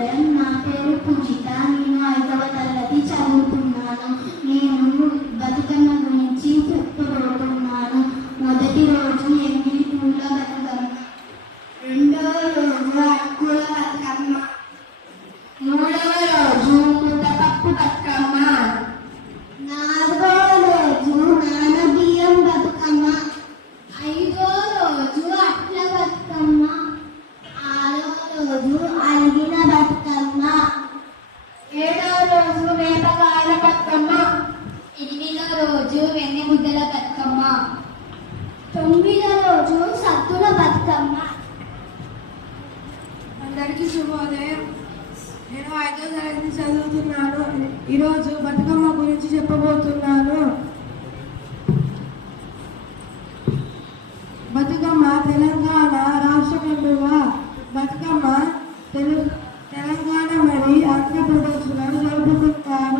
శుభోదయం. నా పేరు పూజిత. నేను 5వ తరగతి చదువుతున్నాను. నేను బతుకమ్మ గురించి చెప్పబోతున్నాను. మొదటి రోజు ఎంగిలి పూల బతుకమ్మ, రెండవ రోజు అక్కుల బతుకమ్మ, మూడవ రోజు ముద్దపప్పు బతుకమ్మ, నాలుగవ రోజు నానబియ్యం బతుకమ్మ, ఐదవ రోజు అట్ల బతుకమ్మ, రోజు అలిగిన బతుకమ్మ, 7వ రోజు వేపకాయల బతుకమ్మ, 8వ రోజు వెన్నె ముద్దల బతుకమ్మ, 9వ రోజు సత్తుల బతుకమ్మ. అందరికీ శుభోదయం. నేను 5వ తరగతి చదువుతున్నాను. ఈరోజు బతుకమ్మ గురించి చెప్పబోతున్నాను. బతుకమ్మ తెలంగాణ రాష్ట్ర పండుగ. బతుకమ్మ తెలంగాణ మరియు ఆంధ్రప్రదేశ్లో జరుపుకుంటారు.